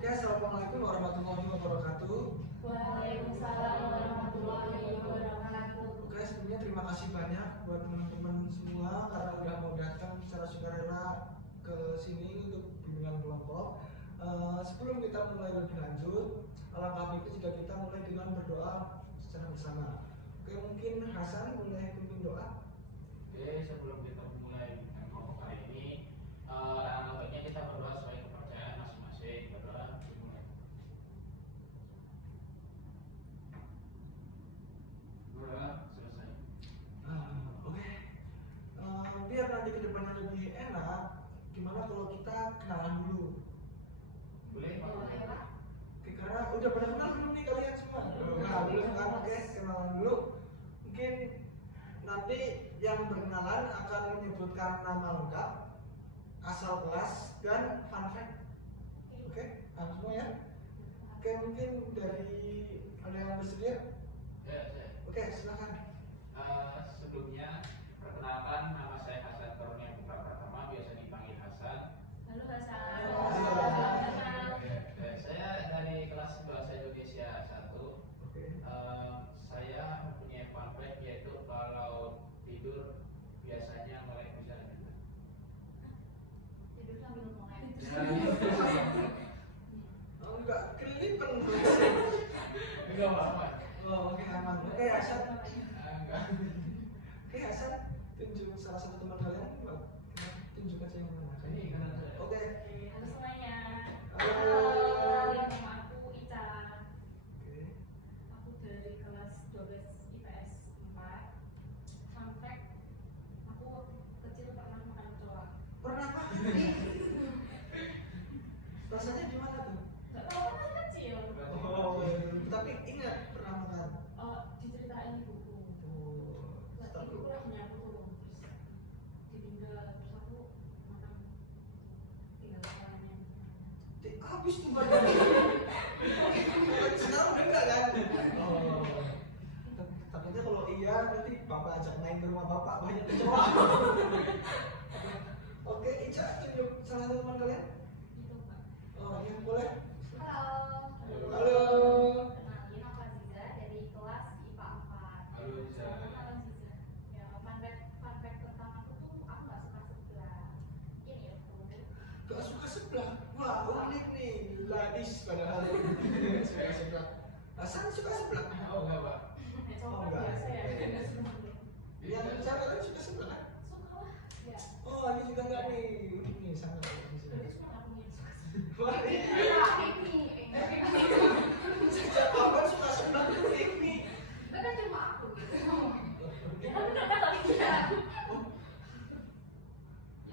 Oke, assalamualaikum warahmatullahi wabarakatuh. Waalaikumsalam warahmatullahi wabarakatuh. Oke, sebelumnya terima kasih banyak buat teman-teman semua karena udah mau datang secara sukarela ke sini untuk bimbingan kelompok. Sebelum kita mulai lebih lanjut, alangkah baiknya jika kita mulai dengan berdoa secara bersama. Oke, mungkin Hasan boleh pimpin doa. Oke, sebelum kita mulai kelompok hari ini, alangkah baiknya kita berdoa sesuai kepercayaan masing-masing. Berdoa dimulai. Berdoa selesai. Oke. Biar nanti kedepannya lebih enak, gimana kalau kita kenalan dulu? Boleh Pak? Oke, karena udah pada kenal belum nih kalian semua? Nah, belum kan? Oke, kenalan dulu. Mungkin nanti yang berkenalan akan menyebutkan nama lengkap, asal kelas, dan fun fact. Oke, semua ya? Oke, mungkin dari ada yang bersedia? Ya, saya. Oke, silakan. Sebelumnya, perkenalkan nama saya Hasan Karunia Putra Pratama, biasa dipanggil Hasan. Halo Hasan. Saya dari kelas Bahasa Indonesia 1. Oke. Saya mempunyai fun fact, yaitu kalau tidur biasanya melek bisa dengar. Tidur sambil ngomong. Oh, enggak kelipan. Enggak apa-apa. Oh, oke, aman. Oke, Hasan. Enggak. Oke, Hasan, tunjuk salah satu teman kalian. Tunjuk aja yang mana. Ini kanan saya. Oke. Halo semuanya. Halo. Nama aku Ica. Oke. Aku dari kelas 12 IPS 4. Fun fact, aku waktu kecil pernah makan kecoa. Pernah apa? Rasanya gimana tuh? Gak tahu kan masih kecil. Oh, tapi ingat pernah makan. Diceritain ibuku. Oh, Lah, ibuku lah punya aku tuh. Terus ditinggal, terus aku makan tinggal kepalanya. habis tuh badan. Sekarang udah enggak kan? Oh. Takutnya kalau iya nanti bapak ajak main ke rumah bapak banyak kecoa. Oke, Ica tunjuk salah satu teman kalian. Itu Pak. Oh, iya boleh. Halo. Halo. Kenalin aku Aziza dari kelas IPA 4. Halo, Aziza. Halo Aziza. Ya, fun fact pertamaku tuh aku nggak suka sebelah. Ini ya, kemudian. Gak suka sebelah. Wah, unik nih. Ladis padahal ini. Suka sebelah. Hasan suka sebelah. Oh, enggak, Pak. Oh, Coklat enggak. biasa ya. Nggak suka. Yang cewek kan suka sebelah. Suka lah. Ya. Oh, ini juga enggak nih. Unik nih sangat. Berarti cuma aku yang suka. Wah, ini. Ini. Sejak awal suka sebelah tuh ini. Kan cuma aku gitu. Ya kan bener kan tadi.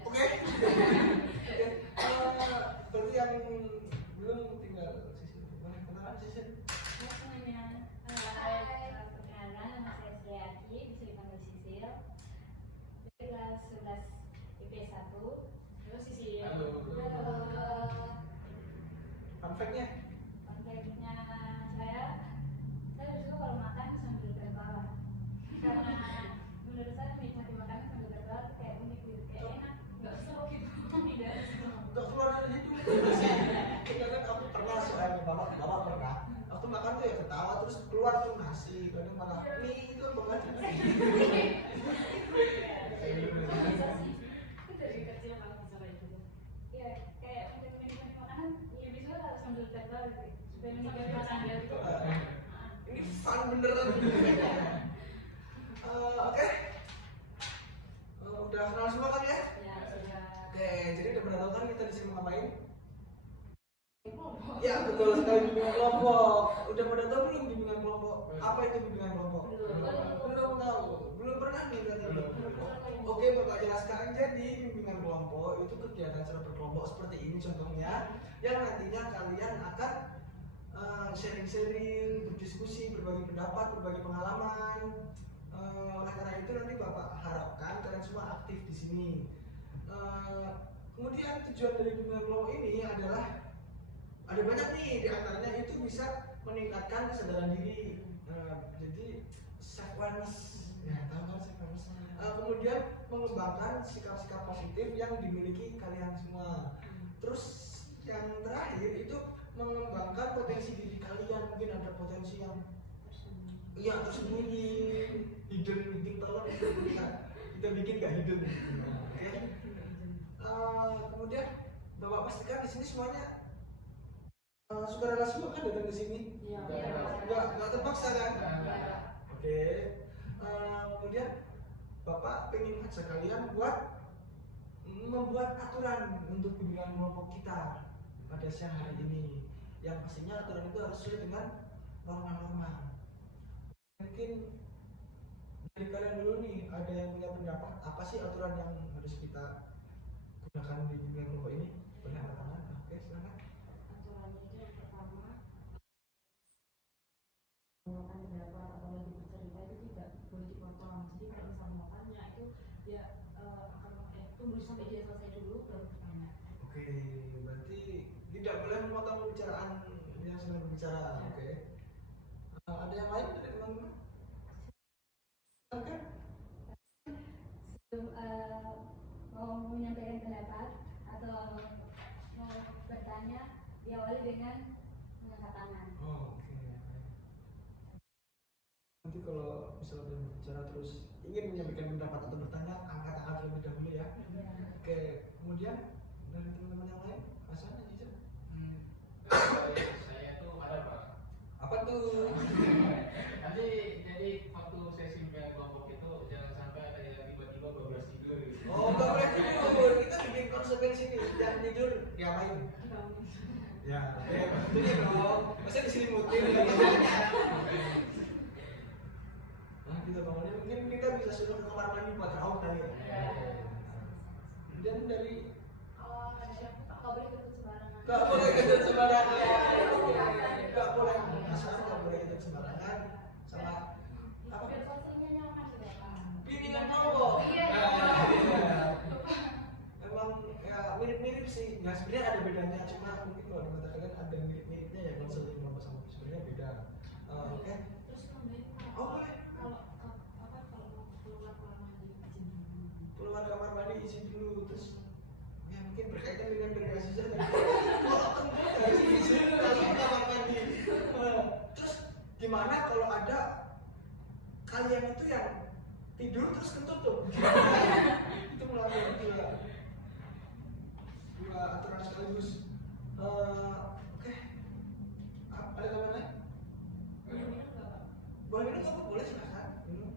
Oke. Berarti yang belum tinggal sisi. Boleh kenalan sisi. Halo semuanya. Hai. Perkenalkan, nama saya Sriati, bisa dipanggil Sisil. Dari kelas 11 IPS 1. Halo Sisi. Halo. Fun fact-nya. Konfliknya saya lebih suka kalau makan sambil tertawa. Karena menurut saya menikmati makanan sambil tertawa itu kayak unik gitu, kayak enak. Nggak seru gitu. Tidak seru. Enggak keluar dari hidung. Kadang aku pernah soalnya bapak pernah. Waktu makan tuh ya ketawa terus keluar tuh nasi. Kadang malah mie itu banget. Bisa sih. Itu dari kecil kalau bisa kayak gitu. Ya kayak untuk menikmati makanan lebih suka kalau sambil tertawa gitu, supaya menikmati makanan gitu. Ini fun beneran. Oke. Udah kenal semua kan ya? Ya sudah. Oke, jadi udah pernah tahu kan kita di sini mau ngapain? Ya betul sekali, bimbingan kelompok. Udah pada tahu belum bimbingan kelompok? Apa itu bimbingan kelompok? Belum tahu. Belum pernah nih berarti. Oke, Bapak jelaskan. Jadi bimbingan kelompok itu kegiatan secara berkelompok seperti ini contohnya, yang nantinya kalian akan sharing-sharing, berdiskusi, berbagi pendapat, berbagi pengalaman. Oleh karena itu nanti Bapak harapkan kalian semua aktif di sini. Kemudian tujuan dari bimbingan kelompok ini adalah ada banyak nih, diantaranya itu bisa meningkatkan kesadaran diri. Jadi self awareness, ya tahu kan self awareness. Kemudian mengembangkan sikap-sikap positif yang dimiliki kalian semua. Terus yang terakhir itu mengembangkan potensi diri kalian. Mungkin ada potensi yang iya tersembunyi, hidden talent kita bikin gak hidden. Oke. Kemudian Bapak pastikan di sini semuanya saudara semua kan datang ke sini. Iya. Nggak terpaksa kan? Iya. Oke. Kemudian Bapak pengen ngajak kalian buat membuat aturan untuk bimbingan kelompok kita pada siang hari ini. Yang pastinya aturan itu harus sesuai dengan norma-norma. Mungkin dari kalian dulu nih, ada yang punya pendapat apa sih aturan yang harus kita gunakan di bimbingan kelompok ini? Boleh angkat tangan? Oke, silakan. Aturannya itu yang pertama, menggunakan pendapat atau lagi bercerita itu tidak boleh dipotong. Jadi kalau misalnya mau tanya itu dia akan tunggu sampai dia selesai dulu baru bertanya. Oke, berarti tidak boleh memotong pembicaraan yang sedang berbicara. Oke. Ada yang lain dari teman-teman? Oke. Sebelum mau menyampaikan pendapat atau mau bertanya, diawali dengan mengangkat tangan. Oh, oke. Nanti kalau misalnya berbicara terus ingin menyampaikan pendapat atau bertanya, angkat tangan terlebih dahulu ya. Oke, kemudian dari teman-teman yang lain, Hasan, Aziza? Saya tuh ada Pak. Apa tuh? Nanti jadi waktu sesi bimbingan kelompok itu jangan sampai ada yang tiba-tiba bablas tidur gitu. Oh, nggak boleh tidur. Kita bikin konsekuensi nih. Jangan tidur, diapain? Ya, betul dong. Masa diselimutin ya? Nah, kita bangunnya mungkin kita bisa suruh ke kamar mandi buat raut kali ya. Dan dari Kalau boleh ikut sembarangan. nggak boleh gedut sembarangan. Nggak boleh masalah, nggak boleh gedut sembarangan. Sama apa? Biar suasananya nyaman juga Pak. Bimbingan kelompok. Iya. Emang ya mirip-mirip sih. Nah, sebenarnya ada bedanya. Cuma mungkin kalau di mata kalian ada mirip-miripnya ya konseling kelompok sama sebenarnya beda. Oke. Terus nambahin Oh, boleh. kalau mau keluar kamar mandi izin dulu. Keluar kamar mandi izin dulu, terus ya mungkin berkaitan dengan dari Aziza tadi. Kalau tempat harus izin kalau kamar mandi. Terus gimana kalau ada kalian itu yang tidur terus kentut tuh? Itu melanggar dua aturan sekaligus. Oke. Ada tambahan lain? Minum nggak Pak? Boleh minum nggak? Boleh silakan. Minum.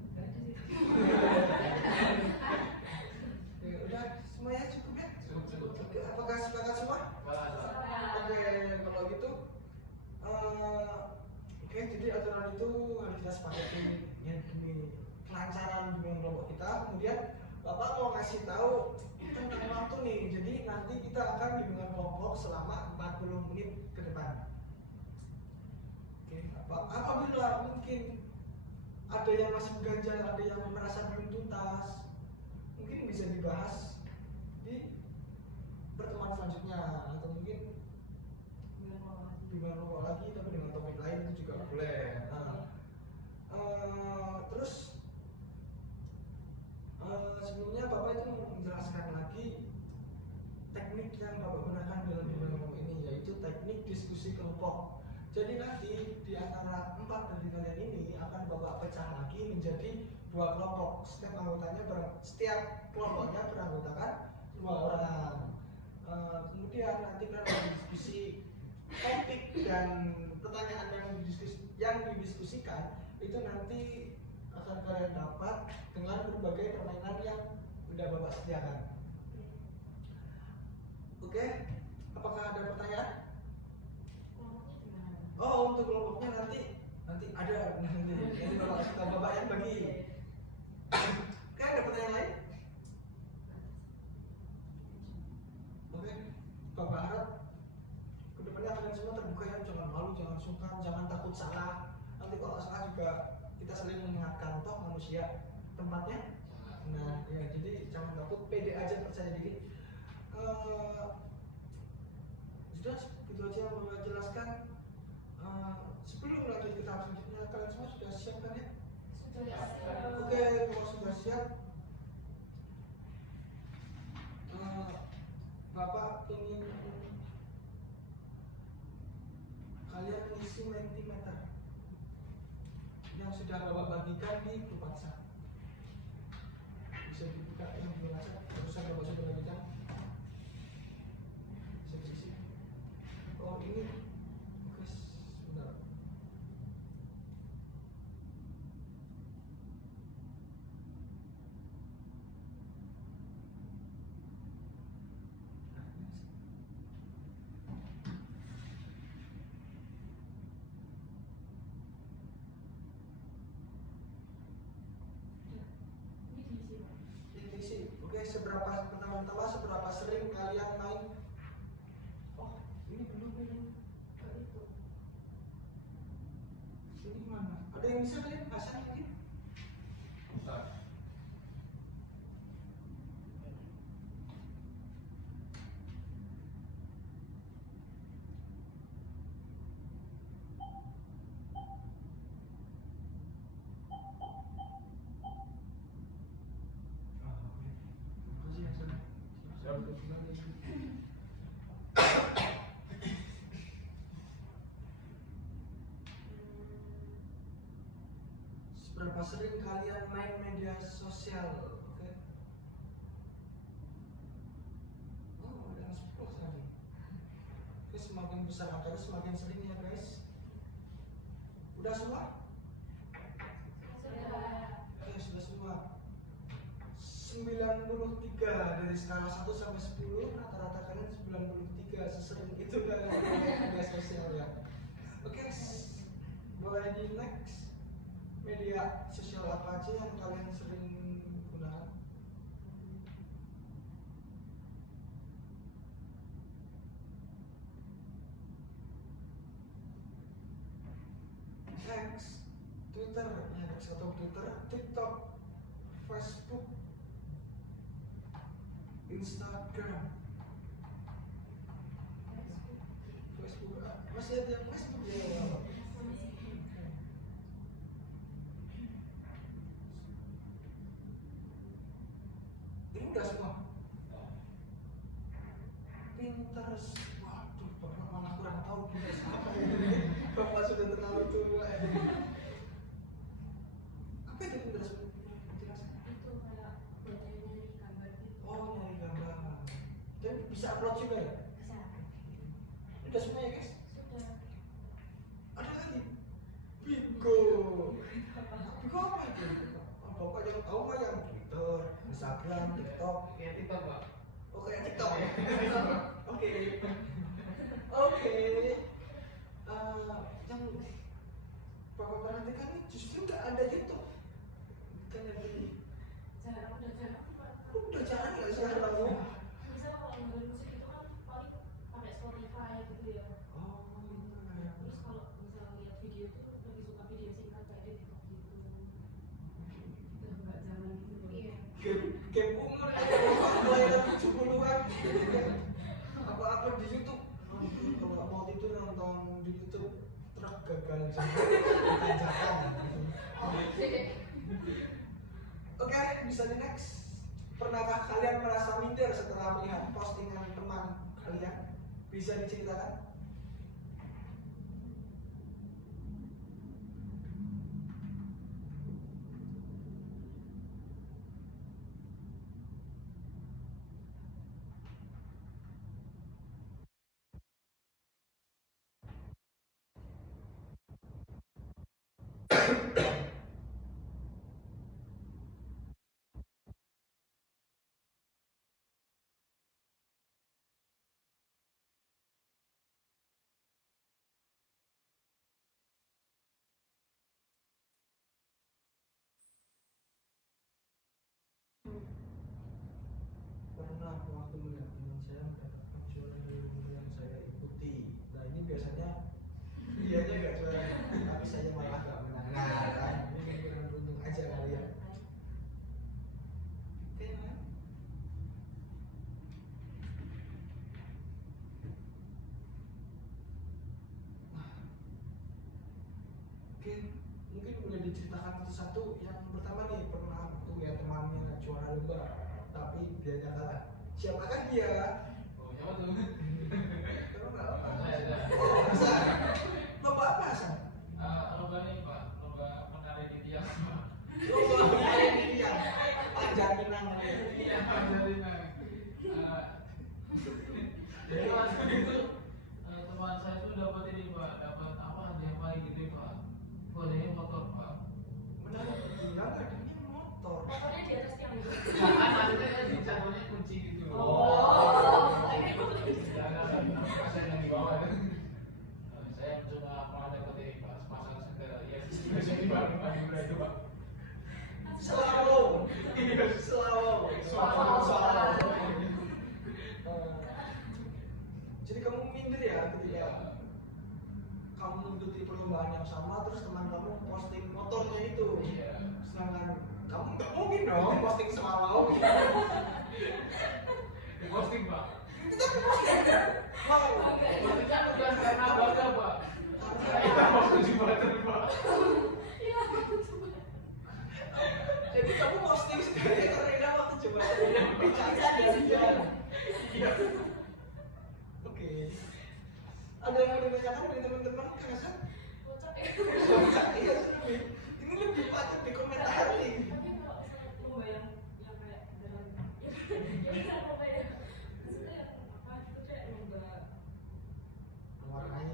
Ya udah, semuanya cukup ya? Cukup. Oke, apakah sepakat semua? Oke, kalau gitu, oke, jadi aturan itu harus kita sepakati ya demi kelancaran bimbingan kelompok kita. Kemudian Bapak mau ngasih tahu tentang waktu nih. Jadi nanti kita akan bimbingan kelompok selama 40 menit ke depan. Oke, apabila mungkin ada yang masih ganjal, ada yang merasa belum tuntas, mungkin bisa dibahas di pertemuan selanjutnya atau mungkin bimbingan kelompok lagi tapi dengan topik lain itu juga boleh. Terus sebelumnya Bapak itu menjelaskan lagi teknik yang Bapak gunakan dalam bimbingan kelompok ini, yaitu teknik diskusi kelompok. Jadi nanti di antara 4 dari kalian ini akan Bapak pecah lagi menjadi 2 kelompok. Setiap kelompoknya beranggotakan 2 orang. Kemudian nanti kalian berdiskusi topik dan pertanyaan yang didiskusikan itu nanti akan kalian dapat dengan berbagai permainan yang sudah Bapak sediakan. Oke, apakah ada pertanyaan? Kelompoknya gimana? Oh, untuk kelompoknya nanti ada nanti Bapak yang bagi. Oke, ada pertanyaan lain? Oke, Bapak harap kedepannya kalian semua terbuka ya, jangan malu, jangan sungkan, jangan takut salah. Nanti kalau salah juga kita saling mengingatkan, toh manusia tempatnya. Nah, ya jadi jangan takut, pede aja, percaya diri. Sudah, gitu aja yang Bapak jelaskan. Sebelum lanjut ke tahap selanjutnya, kalian semua sudah siap kan ya? Sudah. Oke, kalau sudah siap, Bapak ingin kalian mengisi Mentimeter yang sudah bapak bagikan di grup WhatsApp. Bisa dibuka yang belum WhatsApp, barusan bapak sudah bagikan. Bisa diisi. Oh ini, oke, sebentar. Ini diisi Pak. Ini diisi. Oke, pertama-tama seberapa sering kalian main? Oh, ini belum ini. Kayak itu. Ini gimana? Ada yang bisa kalian pasang mungkin? Ustaz. Ah, oke. Terima kasih ya, San. Siap. Seberapa sering kalian main media sosial? Oke. Oh, ada yang 10 tadi. Oke, semakin besar angkanya semakin sering ya guys. Udah semua? Sudah. Oke, sudah semua. 93 dari skala 1 sampai 10, rata-rata kalian 93. Sesering itu kalian main media sosial ya. Oke, boleh di next. Media sosial apa aja yang kalian sering gunakan? X, Twitter, ya X atau Twitter, TikTok, Facebook, Instagram, Facebook, masih ada yang Facebook ya? Ini udah semua. Pinterest, waduh, bapak malah kurang tahu Pinterest apa ini. Bapak sudah terlalu tua. Apa itu Pinterest? Pinterest? Itu kayak buat nyari gambar gitu. Oh, nyari gambar. Dan bisa upload juga ya? Bisa. Ini udah semua ya guys? Sudah. Ada lagi? Bigo. Bigo apa itu? Oh, bapak yang tahu mah yang Twitter, Instagram, TikTok. Kayak TikTok, Pak. Oh, kayak TikTok ya? Oke. Oke. Yang bapak perhatikan ini justru nggak ada YouTube. Kan yang ini. Jarang, udah jarang Pak. Udah jarang ya sekarang ya? Misal kalau dengerin musik itu kan paling pakai Spotify gitu ya. Oh, iya. Terus kalau misal lihat video itu lebih suka video singkat kayak di TikTok gitu. Udah nggak zaman gitu. Iya. Game umur ya, kelahiran 70-an. Apa-apa di YouTube. Kalau mau tidur nonton di YouTube, truk gagal tanjakan. Oke, bisa di next. Pernahkah kalian merasa minder setelah melihat postingan teman kalian? Bisa diceritakan? Pernah waktu melihat teman saya mendapatkan juara dari lomba yang saya ikuti. Nah ini biasanya dianya nggak juara, tapi saya malah nggak menang. Nah kan, ini kurang beruntung aja kali ya. Oke, nah. Oke, mungkin boleh diceritakan satu-satu. Yang pertama nih, pernah waktu ya temannya juara lomba, tapi dianya kalah. Siapakah dia? Oh, siapa tuh? Kalau nggak apa. Saya. Oh, bisa. ketika kamu mengikuti perlombaan yang sama terus teman kamu posting motornya itu, sedangkan kamu nggak mungkin dong posting semalam. Di posting pak. Kita posting. Wow. Berarti kan bukan karena bangga pak. Kita mau kejuaraan pak. Jadi kamu posting sekali karena waktu coba bicara dari jalan. Oke. Ada yang mau ditanyakan dari teman-teman Kang? Bocor ya. Iya, ini lebih patut dikomentari. Tapi kalau misalnya lomba yang kayak dalam ya lomba yang maksudnya yang apa itu kayak lomba Mewarnai.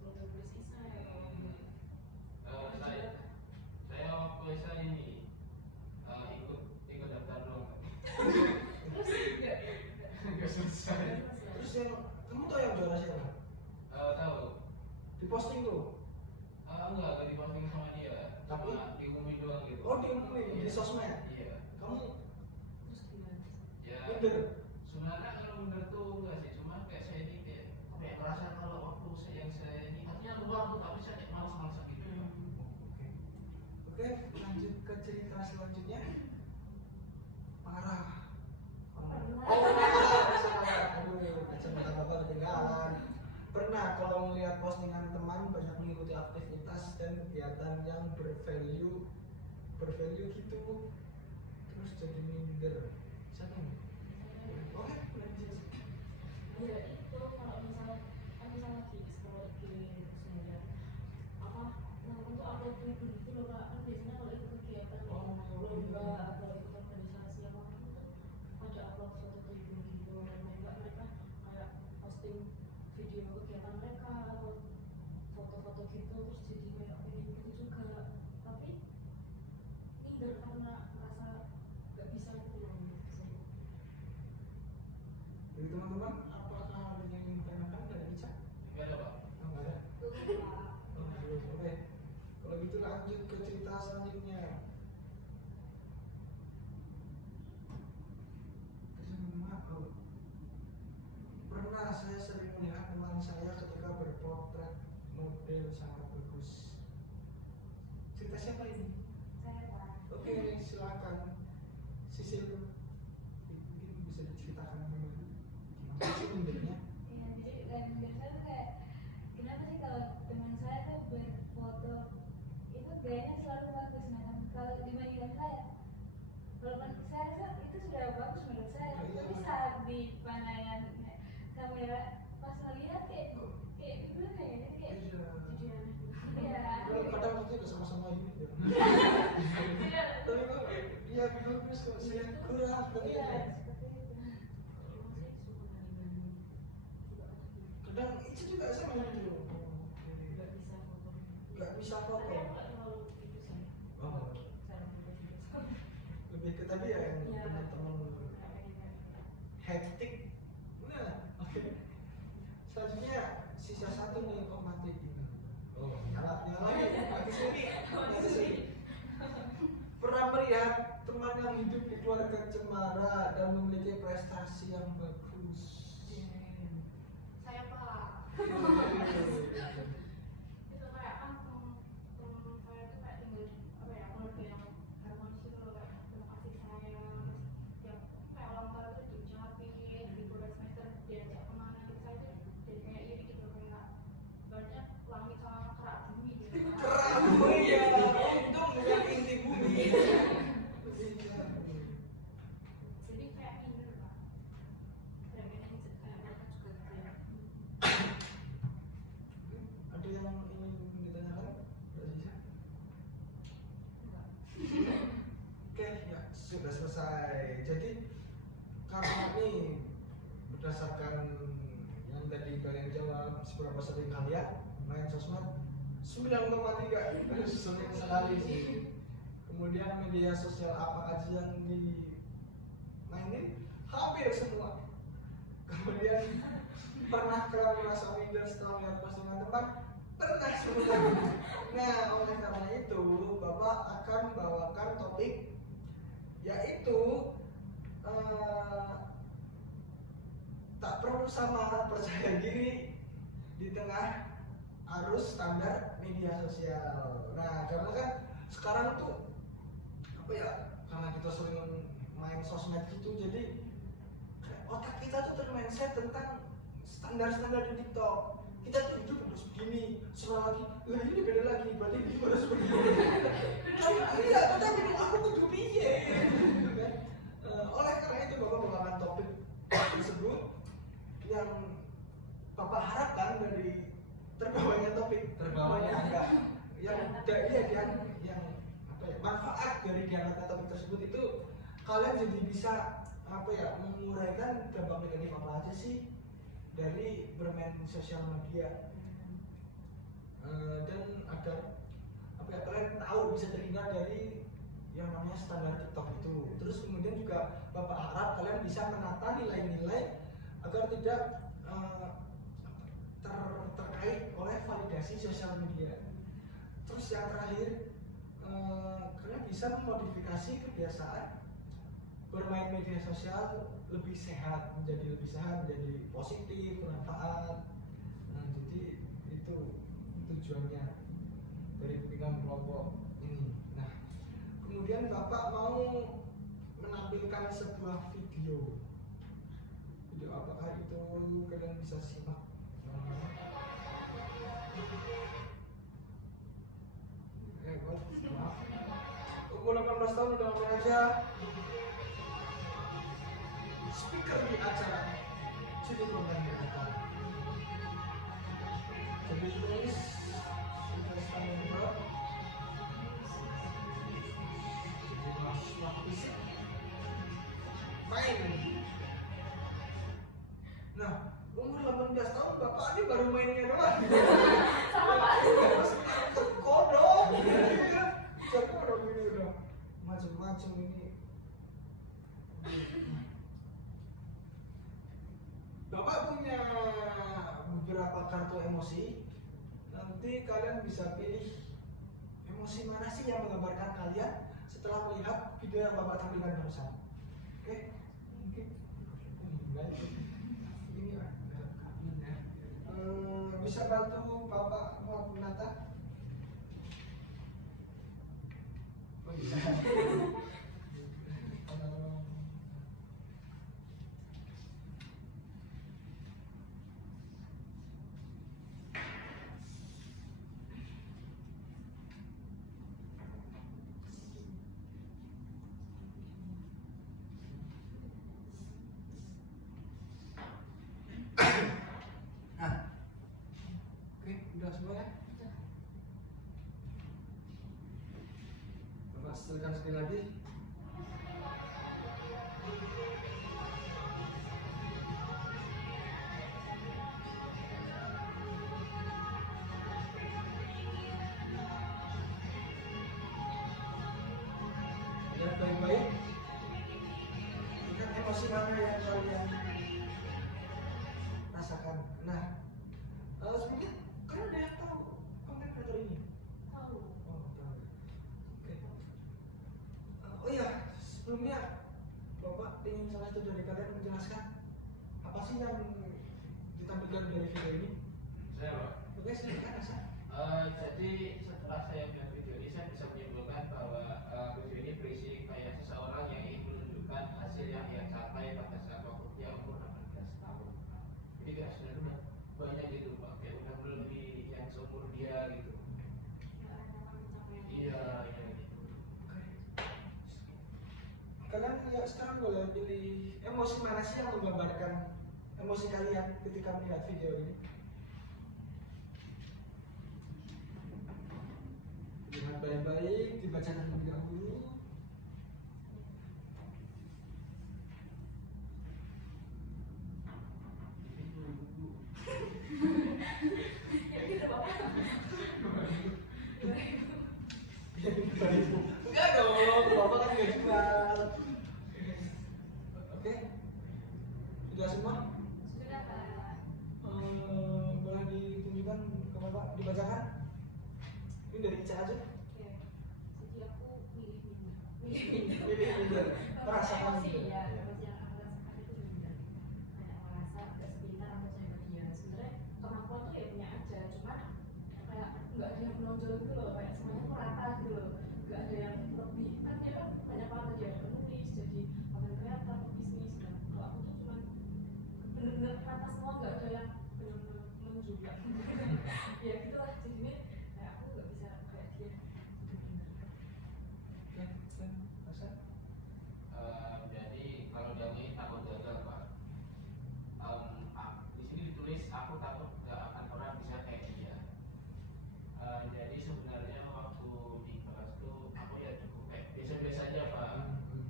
lomba tulis isai atau lomba Saya waktu saya ini ikut daftar doang. terus Nggak selesai. Terus yang kamu tahu yang juara siapa? Tahu. Diposting tuh. Enggak diposting sama dia. Tapi? Cuma diumumin doang gitu. Oh, diumumin di sosmed. Iya. Kamu terus gimana? Ya. minder. Sebenarnya kalau bener tuh enggak sih, cuma kayak saya ini kayak merasa kalau waktu saya ini artinya luar tuh tapi saya kayak malas-malasan gitu. Oke, lanjut ke cerita selanjutnya. Parah. Aduh, kacamata bapak ketinggalan. Pernah kalau melihat postingan teman banyak mengikuti aktivitas dan kegiatan yang bervalue gitu, terus jadi minder. Siapa ini? Oke, lanjut. Ya itu kalau misalnya di sekolah di sendiri apa nah untuk upload video gitu loh kak, kan biasanya kalau ikut kegiatan lomba atau ikut organisasi apa itu ada upload foto tribun gitu, dan mereka kayak posting video kegiatan mereka atau foto-foto gitu, terus jadi kayak pengen gitu juga, tapi minder karena merasa gak bisa gitu loh gitu sih. Jadi teman-teman, apakah ada yang ingin ditanyakan dari Ica? Enggak ada pak. Oh, nggak ada. Oh, belum. Oke. Kalau gitu lanjut ke cerita selanjutnya. Pernah saya sering melihat teman saya ketika berpotret model sangat bagus. Cerita siapa ini? Saya Pak. Oke, silakan. Sisil, mungkin bisa diceritakan dulu. Gimana sih mindernya? Iya, jadi menurut saya tuh kayak kenapa sih kalau teman saya tuh berfoto itu gayanya selalu bagus, nah kan kalau dibandingkan saya, walaupun saya rasa itu sudah bagus menurut saya, tapi saat di pandangan kamera pas ngeliat kayak gimana ya, jadi kayak Iya. iya. Kadang kita udah sama-sama hidup ya. Iya. Tapi kok iya bagus kok, saya kurang Iya, ternyata. seperti itu. Kadang itu juga sama gitu. Gak bisa foto. Nggak bisa foto. Tapi aku gak terlalu gitu sih. Oh. Cara foto juga. Lebih ke tadi ya yang Iya. teman-teman hektik. Nah, oke. Selanjutnya sisa satu nih, oh mati. Oh, nyala lagi, mati sini. Pernah melihat teman yang hidup di keluarga cemara dan memiliki prestasi yang bagus. Saya Pak. Itu kayak kan temen saya tuh kayak tinggal apa ya, keluarga yang harmonis gitu loh, kayak penuh kasih sayang, terus yang kayak orang tua tuh diucapin, di beberapa semester diajak kemana gitu, saya tuh jadi kayak iri gitu, kayak banyak langit sama kerak bumi gitu. Keramu ya, untung bukan inti bumi. Jadi kayak minder Pak. Pengen kayak mereka juga kayak Ada yang ingin ditanyakan? Mbak Sisa? Oke, ya sudah selesai. Jadi karena ini berdasarkan yang tadi kalian jawab, seberapa sering kalian main sosmed? 9,3, sering sekali sih. Kemudian media sosial apa aja yang dimainin? Hampir semua. Kemudian pernah kalian merasa minder setelah melihat postingan teman? Pernah semua. Nah, oleh karena itu Bapak akan bawakan topik yaitu tak perlu sama percaya diri di tengah arus standar media sosial. Nah, karena kan sekarang tuh apa ya? Karena kita sering main sosmed gitu, jadi otak kita tuh termindset tentang standar-standar di TikTok. Kita tuh hidup harus begini, setelah lagi, lah ini beda lagi, berarti hidup harus begini. Iya, tapi aku kudu piye, gitu kan? Oleh karena itu Bapak membawakan topik tersebut yang Bapak harapkan dari terbawanya topik, terbawanya enggak, yang apa ya, manfaat dari diangkatnya topik tersebut itu kalian jadi bisa apa ya, menguraikan dampak negatif apa aja sih dari bermain sosial media, dan agar apa ya, kalian tahu bisa terhindar dari yang namanya standar TikTok itu. Terus kemudian juga Bapak harap kalian bisa menata nilai-nilai agar tidak terkait oleh validasi sosial media. Terus yang terakhir, kalian bisa memodifikasi kebiasaan bermain media sosial lebih sehat, menjadi positif, bermanfaat. Nah, jadi itu tujuannya dari bimbingan kelompok ini. Nah, kemudian Bapak mau menampilkan sebuah video. Video apakah itu kalian bisa simak? Maaf. Umur 18 tahun udah ngapain aja? Speaker di acara jadi program berkata. Jadi tulis sudah standar. Jadi mahasiswa fisik main. Nah, umur 18 tahun Bapak ini baru mainnya doang. Sama Pak. Kodok. Kodok ini udah macam-macam ini. Bapak punya beberapa kartu emosi. Nanti kalian bisa pilih emosi mana sih yang menggambarkan kalian setelah melihat video yang Bapak tampilkan barusan. Oke? Mungkin ini ya. Bisa bantu Bapak mau menata? Oh bisa. Udah semua ya? Bapak setelkan sekali lagi. Lihat baik-baik. Lihat emosi mana yang kalian rasakan. Nah, sebenarnya kan ada yang tahu konten kreator ini? Tahu. Oh, tahu. Oke. Oh iya, sebelumnya Bapak ingin salah satu dari kalian menjelaskan apa sih yang ditampilkan dari video ini? Saya Pak. Oke, silakan Asa. Jadi setelah saya melihat video ini, saya bisa menyimpulkan bahwa video ini berisi kayak seseorang yang ingin menunjukkan hasil yang ia capai pada saat waktu dia umur 18 tahun. Jadi kayak sebenarnya banyak gitu Pak, kayak udah melebihi yang seumur dia gitu. Iya, iya gitu. Kalian ya sekarang boleh pilih emosi mana sih yang menggambarkan emosi kalian ketika melihat video ini? Lihat baik-baik, dibacakan terlebih dahulu. Ya gitu Bapak. Enggak dong, Bapak kan nggak jual. Oke, sudah semua? Sudah Pak. Boleh ditunjukkan ke Bapak, dibacakan? Ini dari Ica aja. Oke. Jadi aku milih-milih. Pilih minder, merasakan Emosi minder. ya, emosi yang aku rasakan itu minder. Kayak merasa rata semua, nggak ada yang benar-benar menunjukkan. Ya gitu lah, jadinya kayak aku nggak bisa kayak dia. Oke, Sen, Hasan. Jadi kalau dari takut gagal Pak, di sini ditulis aku takut gak akan pernah bisa kayak dia. Jadi sebenarnya waktu di kelas tuh aku ya cukup kayak biasa-biasa aja Pak.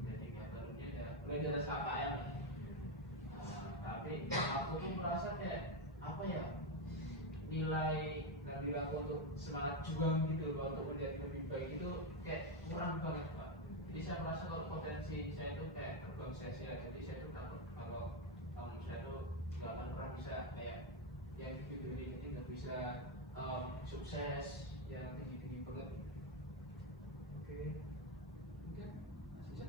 Jadi kayak terusnya ya mulai dari KKN. Tapi aku tuh merasa kayak apa ya, nilai dan nilai aku untuk semangat juang gitu Pak, untuk menjadi lebih baik itu kayak kurang banget Pak. Jadi saya merasa kalau potensi saya itu kayak terbang sia-sia. Jadi saya tuh takut kalau saya tuh gak akan pernah bisa kayak yang video ini nggak bisa sukses yang tinggi-tinggi banget. Oke. Kemudian Aziza.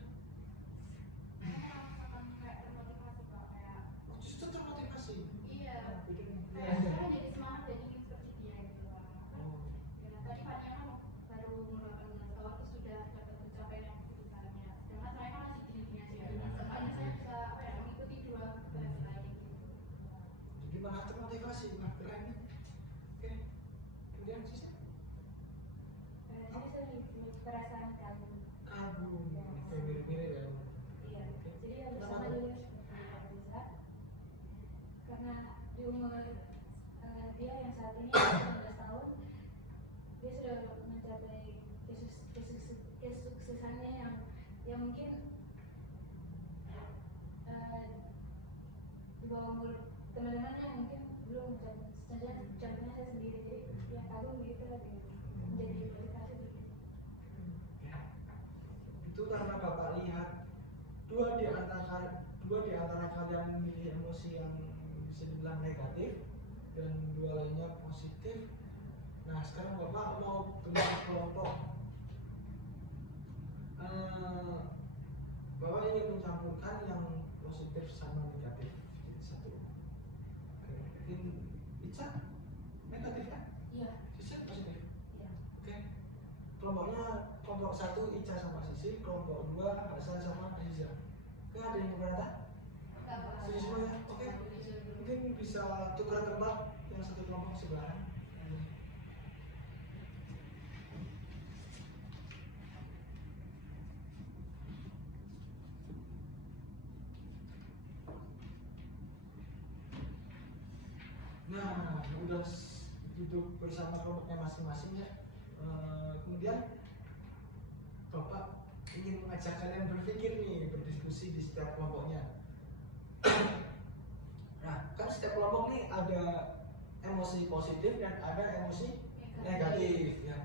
Saya merasakan kayak termotivasi Pak, kayak Oh, justru termotivasi. iya, Bikin- kayak saya jadi semangat dan ingin seperti dia gitu Pak. Oh. Ya, tadi Fania kan baru umur 18 tahun terus sudah dapat pencapaian yang begitu besarnya. Sedangkan saya kan masih gini-gini aja. Makanya saya bisa apa ya, mengikuti dua berhasil lain gitu. Jadi malah termotivasi, wah keren nih. Oke. Kemudian Sisa. Jadi saya lebih perasaan kagum. Kagum. Oke, mirip-mirip ya. Iya, jadi yang Kenapa bersama tuh? dulu seperti Kak Lisa. Karena di umur dia yang saat ini 19 tahun, dia sudah mencapai kesuksesannya yang mungkin di bawah umur teman-temannya mungkin belum mencapai. Contohnya saya sendiri, jadi ya kagum gitu lah, menjadi motivasi gitu. Ya. Itu karena Bapak lihat dua di antara kalian memilih emosi yang bisa dibilang negatif dan dua lainnya positif. Nah, sekarang Bapak mau bentuk kelompok. Bapak ingin mencampurkan yang positif sama negatif jadi satu. Oke, mungkin Ica negatif ya? Iya. Sisa positif. Iya. Oke. Kelompok satu Ica sama Sisi, kelompok dua Hasan sama Aziza. Oke, ada yang keberatan? Setuju semua ya? Oke. Mungkin bisa tukar tempat yang satu kelompok sebelahan. Nah, udah duduk bersama kelompoknya masing-masing ya. Kemudian Bapak ingin mengajak kalian berpikir nih, berdiskusi di setiap kelompoknya. Nah, kan setiap kelompok nih ada emosi positif dan ada emosi negatif ya.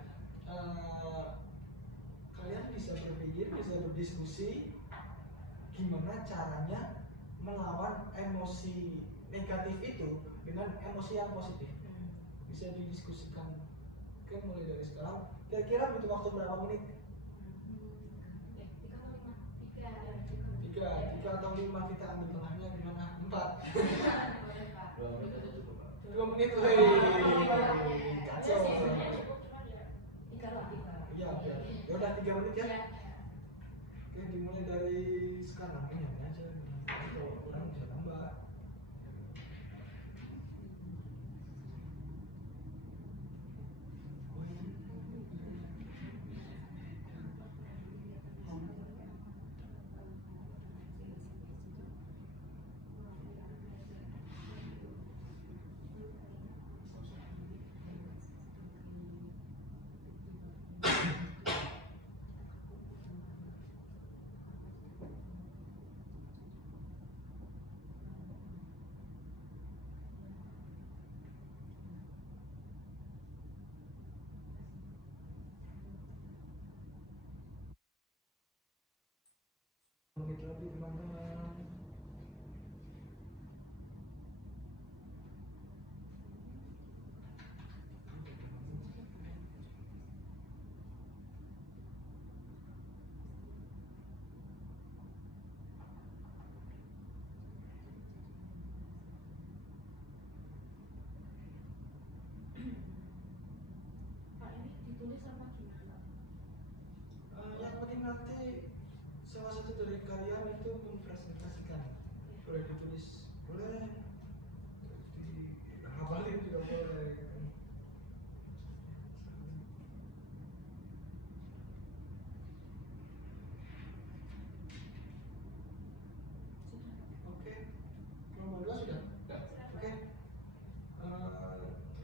Kalian bisa berpikir, bisa berdiskusi gimana caranya melawan emosi negatif itu dengan emosi yang positif. Bisa didiskusikan. Oke, mulai dari sekarang. Kira-kira butuh waktu berapa menit? 3 atau 5 kita ambil tengahnya gimana? 4. 2 menit aja cukup Pak. 2 menit, wih, kacau. Iya, ya. Udah 3 menit ya. Oke, dimulai dari sekarang ini aja. Kalau kurang bisa tambah. Menit lebih teman-teman. Pak, ini ditulis sama gimana? Yang penting nanti salah satu dari kalian itu mempresentasikan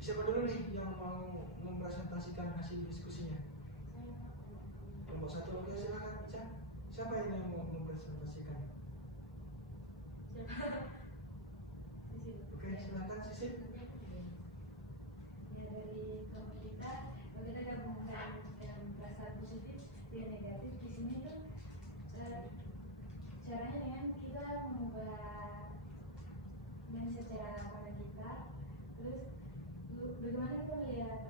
Siapa dulu nih yang mau mempresentasikan hasil diskusinya? Kelompok 1, oke silakan Ica. Siapa yang mau mempresentasikan? Oke silakan Sisil. Ya dari kelompok kita, kalau kita gabungkan yang perasaan positif dan negatif di sini tuh caranya dengan kita mengubah mindset secara pada kita, terus bagaimana kita melihat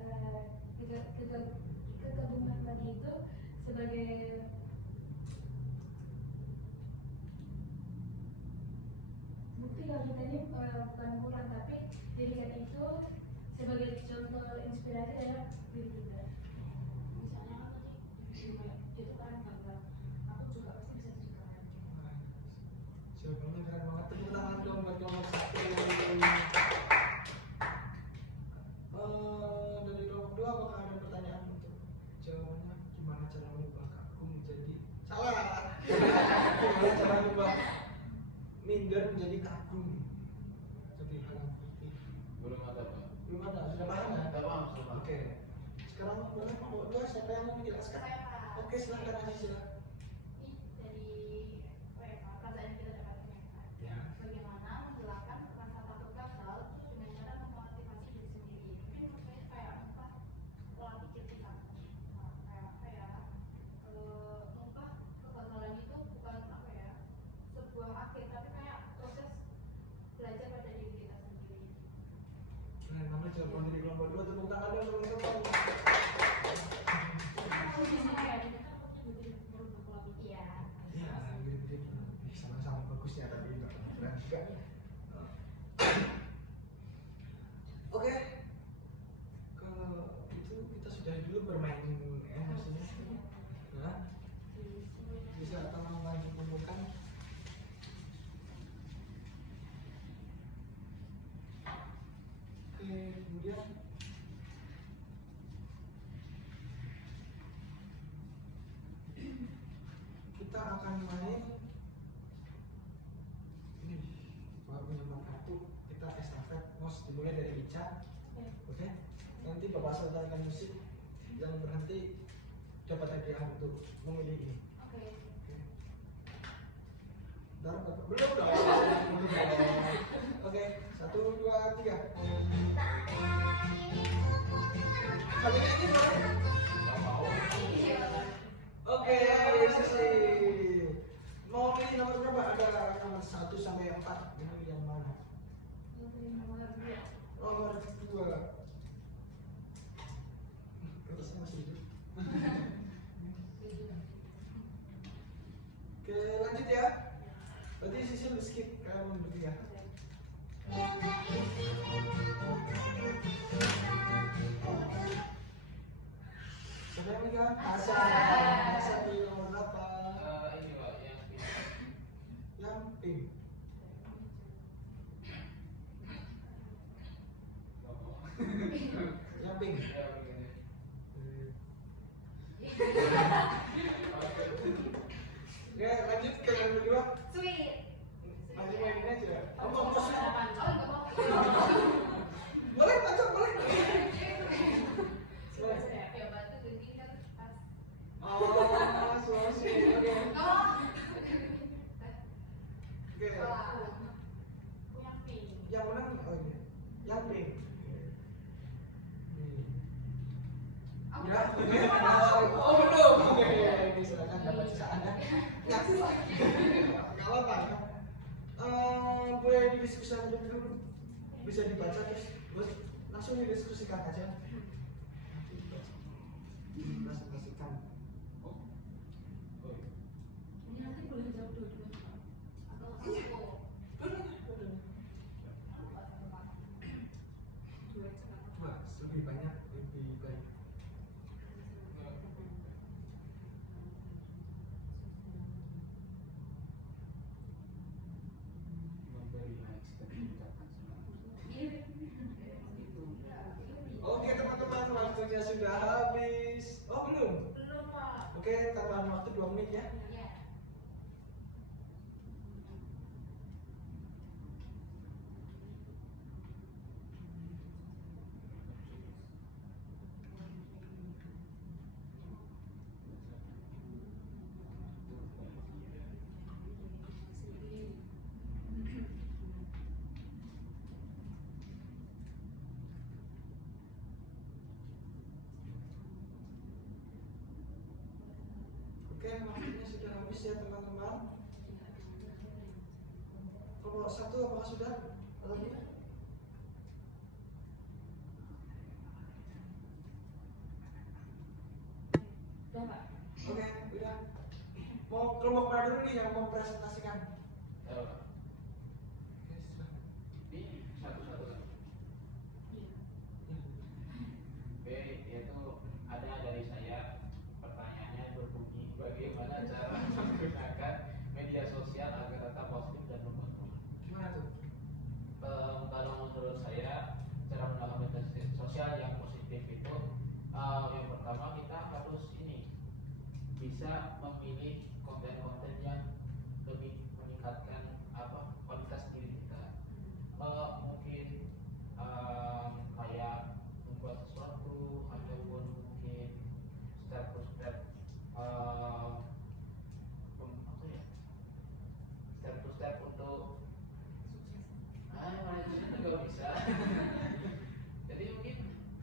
kegabungan tadi itu sebagai bukti kalau kita ini bukan kurang, tapi jadikan itu sebagai contoh inspirasi dalam diri kita. Misalnya kan tadi itu kan bangga, aku juga pasti bisa jadi keren. Jawabannya keren banget. Tepuk tangan dong buat kelompok 1. Dari kelompok 2 apakah ada pertanyaan untuk jawabannya? Gimana cara mengubah kagum menjadi salah? Gimana cara mengubah minder menjadi kagum? Jadi hal yang positif. Belum ada Pak. Belum ada, sudah paham ya? Sudah paham, sudah paham. Oke. Sekarang boleh kelompok 2 siapa yang mau menjelaskan? Oke silakan Aziza. Dari perasaan yang kita dapatkan Ya. bagaimana menghilangkan rasa takut gagal dengan cara memotivasi diri sendiri. Mungkin menurut saya kayak mengubah pola pikir kita, kayak apa ya, mengubah kegagalan itu bukan apa ya sebuah akhir, tapi kayak proses belajar pada diri kita sendiri. Keren banget jawaban dari kelompok 2. Tepuk tangan dong teman-teman. Aku bisa kayak ini kan aku jadi merubah pola pikir. Iya. Iya, mirip-mirip. Sama-sama bagusnya tapi enggak keren juga. Oke. Kalau itu kita sudahi dulu bermain emosinya. Nah, bisa tanaman pembukaan. Oke, kemudian kita akan main ini baru nomor 1 kita estafet mos dimulai dari Ica. Oke, nanti Bapak setelkan musik yang berhenti dapat hadiah untuk memilih ini. Oke. Ntar Bapak belum dong. Oke, 1, 2, 3. Kali ini boleh? Oke, sisi. Mau pilih nomor berapa? Ada nomor 1 sampai 4. Ini yang mana? Nomor 2. Terus masih hidup. Oke, lanjut ya. Berarti Sisil di skip karena mau bertiga. Siapa yang megang? Hasan. Hasan di nomor berapa? Ini Pak, yang Yang pink. Yang pink. ya begini. Oke, lanjut ke yang kedua. Sweet. Masih mainin aja. Oh, mau Oh, pos. enggak mau. Boleh, pancok, boleh. Ya batu genting kan pas. Oh, Sulawesi. Oke. Oh. Oke. Salah. Aku yang pink. Yang mana? Oh iya. Yang pink. Aku Ya. kan- Oh, belum. Oke, ini silakan dapat sisaan ya. Enggak apa-apa. Boleh didiskusikan dulu. Bisa dibaca terus langsung didiskusikan aja. Nanti dibaca. Dipresentasikan. Ini nanti boleh jawab dua-duanya. Atau Iya. aku. Boleh. Dua cepat. Dua, lebih banyak, lebih baik. Oke teman-teman, waktunya sudah habis. Oh belum? Belum Pak. Oke, tambahan waktu 2 menit ya. Iya. Oke, waktunya sudah habis ya teman-teman. Kelompok 1 apakah sudah? Lagi? Udah Pak. Oke, udah. Mau kelompok mana dulu nih yang mau presentasikan? Tahu. Oke, silakan. Ini satu-satu kan. Iya. Oke, yaitu ada dari saya pertanyaannya berbunyi bagaimana cara menggunakan media sosial agar tetap positif dan membuat teman. Gimana tuh? Kalau menurut saya cara menggunakan media sosial yang positif itu yang pertama kita harus ini bisa memilih konten-konten yang lebih meningkatkan kualitas diri kita. Mungkin kayak membuat sesuatu ataupun mungkin step-step step-step untuk itu juga bisa. Jadi mungkin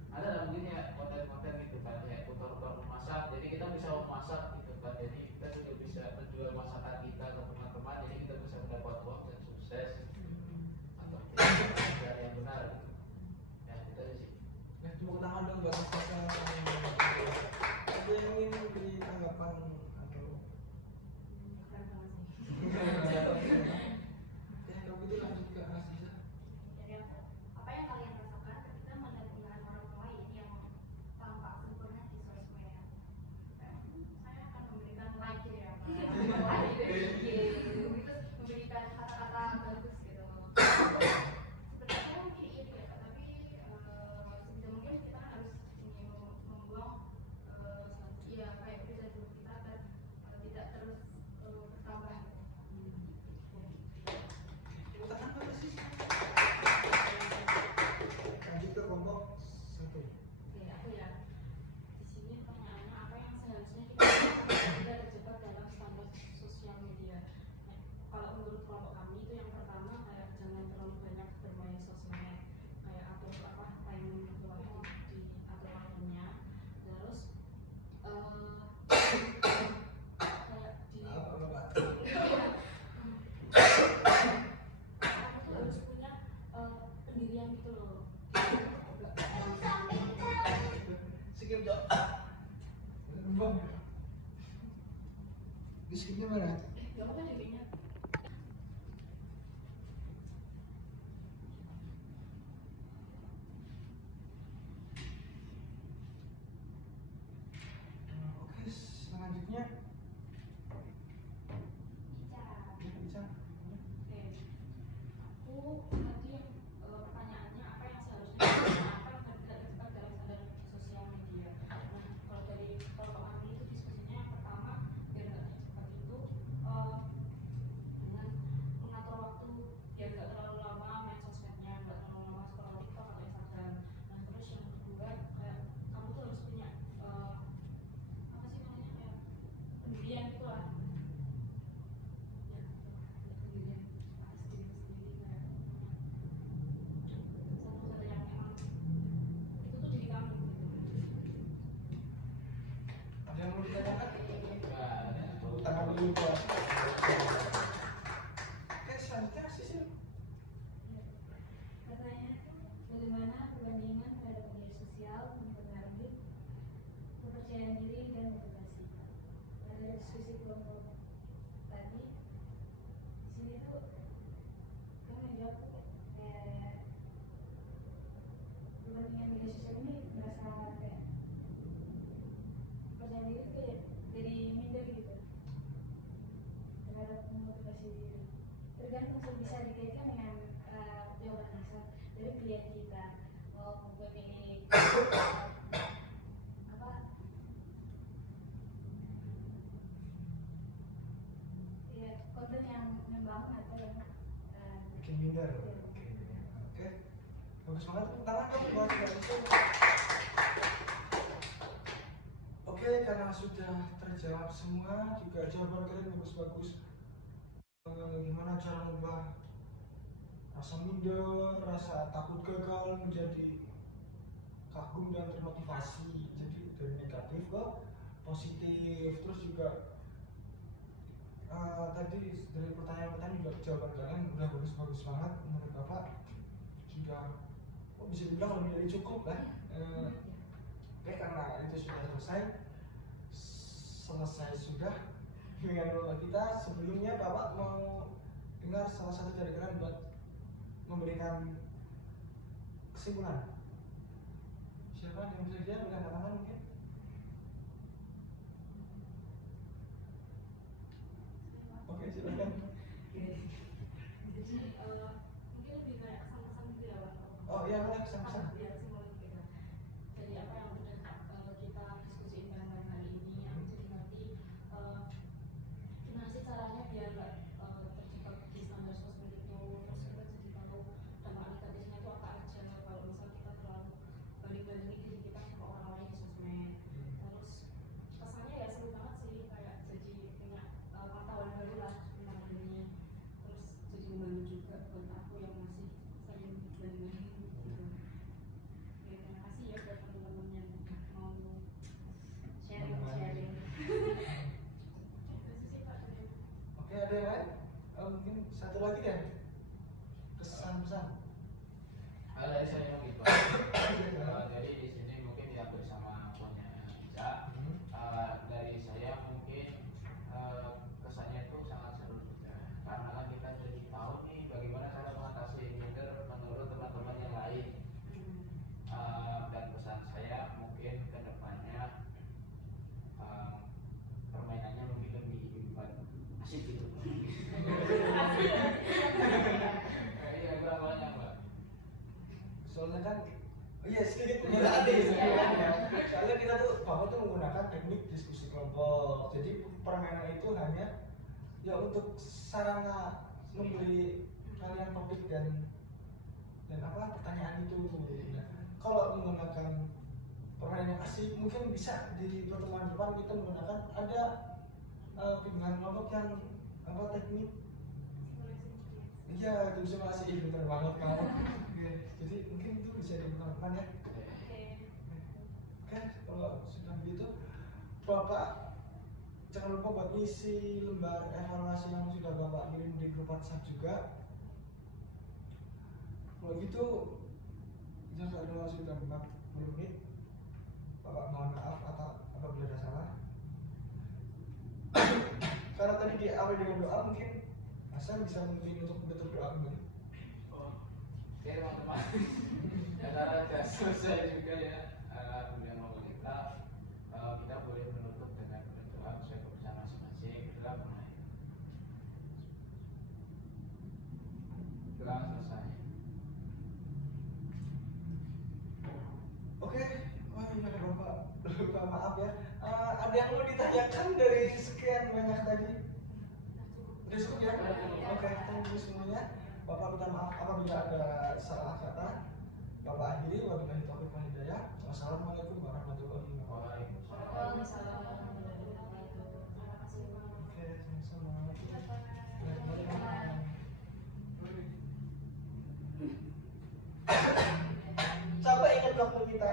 ada lah mungkin ya konten-konten gitu kan ya tutor-tutor memasak. Jadi kita bisa memasak gitu kan. Jadi kita juga bisa menjual masakan kita ke teman-teman. Jadi kita bisa mendapat uang dan sukses atau kita yang benar gitu. Ya kita di sini. Ya, tepuk tangan dong buat kita. Ada yang ingin beri tanggapan atau? Keren banget sih. Ya, kalau gitu lanjut ke Aziza. Jadi apa yang kalian rasakan ketika melihat unggahan orang lain yang tampak sempurna di sosial media? Saya akan memberikan like ya, like gitu, memberikan kata-kata bagus gitu. Sebenarnya mungkin iya ya, tapi sebisa mungkin kita harus membuang ya kayak pribadi kita agar tidak terus bertambah. Tepuk tangan dulu sih. Lanjut ke kelompok 1. Oke, aku ya. Di sini pertanyaannya apa yang seharusnya kita lakukan tidak terjebak dalam standar sosial media. Nah, kalau menurut kelompok kami itu yang pertama kayak jangan terlalu banyak bermain sosmed, kayak atur time di atur waktunya. Terus kayak di Apa Pak? kamu tuh harus punya pendirian gitu loh. Skip dong. Di skipnya mana? Gak apa-apa dirinya. Oke, selanjutnya Bisa. bisa. Oke, aku tadi yang pertanyaannya apa yang seharusnya kita lakukan agar tidak terjebak dalam standar sosial media. Nah, kalau dari kelompok kami itu diskusinya yang pertama biar nggak terjebak itu dengan mengatur waktu biar nggak terlalu lama main sosmednya, nggak terlalu lama scroll TikTok atau Instagram. Nah terus yang kedua kayak kamu tuh harus punya apa sih namanya kayak pendirian gitu lah. Ya, pendirian atas diri sendiri kayak satu-satu yang emang itu tuh diri kamu gitu. Ada yang mau ditanyakan? Ada. Tepuk tangan dulu Pak. Oke, selanjutnya Sisil. Pertanyaannya tuh bagaimana perbandingan terhadap media sosial mempengaruhi kepercayaan diri dan motivasi. Pada diskusi kelompok tadi, di sini tuh kan menjawab tuh kayak perbandingan media sosial ini merasa kayak kepercayaan diri tuh kayak jadi minder gitu terhadap memotivasi diri. Tergantung sih, bisa dikaitkan dengan jawaban asal dari pilihan kita mau memilih apa ya konten yang membangun atau yang Bikin minder. Oke. Bagus banget, tepuk tangan dong buat Mbak Sisil. Oke, karena sudah terjawab semua, juga jawaban kalian bagus-bagus. Gimana cara mengubah rasa minder, rasa takut gagal menjadi kagum dan termotivasi. Jadi dari negatif ke positif. Terus juga tadi dari pertanyaan-pertanyaan juga jawaban kalian udah bagus-bagus banget menurut Bapak, sudah bisa dibilang lebih dari cukup lah. Oke, karena itu sudah selesai sudah dengan bapak kita. Sebelumnya Bapak mau dengar salah satu dari kalian buat memberikan kesimpulan. Siapa yang bisa dia angkat tangan mungkin? Oke, silakan. Jadi mungkin lebih kayak kesan-kesan gitu ya Pak. Oh iya, boleh kesan-kesan. Biar simbolik gitu. Jadi apa yang udah kita diskusiin bareng hari ini, aku jadi ngerti gimana sih caranya biar nggak terjebak di standar sosmed itu. Terus kita jadi tahu dampak negatifnya itu apa aja kalau misal kita terlalu banding-bandingin diri kita sama orang lain di sosmed. Terus kesannya ya seru banget sih, kayak jadi punya pengetahuan baru lah tentang dunia. Terus jadi membantu juga buat aku yang masih sering banding-bandingin gitu. Oke, terima kasih ya buat teman-teman yang mau sharing. Itu sih Pak dari aku. Oke, ada yang lain? Mungkin satu lagi deh. Kesan-pesan. Dari saya gitu. Jadi di sini mungkin ya bersama punya Ica. Dari saya mungkin kesannya itu sangat seru juga. Karena kan kita jadi tahu nih bagaimana cara mengatasi minder menurut teman-teman yang lain. Dan pesan saya mungkin ke depannya permainannya mungkin lebih asik gitu. Iya, kurang banyak Mbak. Soalnya kan, iya sedikit perbedaan deh sebenarnya. Soalnya kita tuh, Bapak tuh menggunakan teknik diskusi kelompok. Jadi permainan itu hanya ya untuk sarana memberi kalian topik dan apa pertanyaan itu. Nah, kalau menggunakan permainan yang asik, mungkin bisa di pertemuan depan kita menggunakan ada pimpinan kelompok yang apa teknik. Iya, itu simulasi pintar banget kamu. Iya, jadi mungkin itu bisa dipertemukan ya. Oke, kalau sudah begitu, Bapak jangan lupa buat isi lembar evaluasi yang sudah Bapak kirim di grup WhatsApp juga. Kalau gitu, jika ada sudah 40 menit, Bapak mohon maaf apabila ada salah. Karena tadi diawali dengan doa, mungkin Hasan bisa memimpin untuk berdoa kembali. Oke teman-teman, acara sudah selesai juga ya. Kemudian mau kita boleh menutup dengan berdoa sesuai kepercayaan masing-masing. Doa mulai. Doa selesai. Oke, oh iya Bapak, lupa maaf ya. Ada yang mau ditanyakan dari sekian banyak tadi? Udah cukup ya? Oke, thank you semuanya. Bapak minta maaf apabila ada salah kata. Bapak akhiri, wabillahi taufiq wal hidayah. Wassalamualaikum warahmatullahi wabarakatuh. Waalaikumsalam warahmatullahi wabarakatuh. Terima kasih Pak. Oke, sama-sama. Coba ingat waktu kita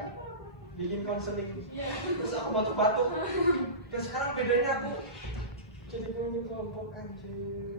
bikin konseling, terus aku batuk-batuk, dan sekarang bedanya aku jadi pemimpin kelompok anjir.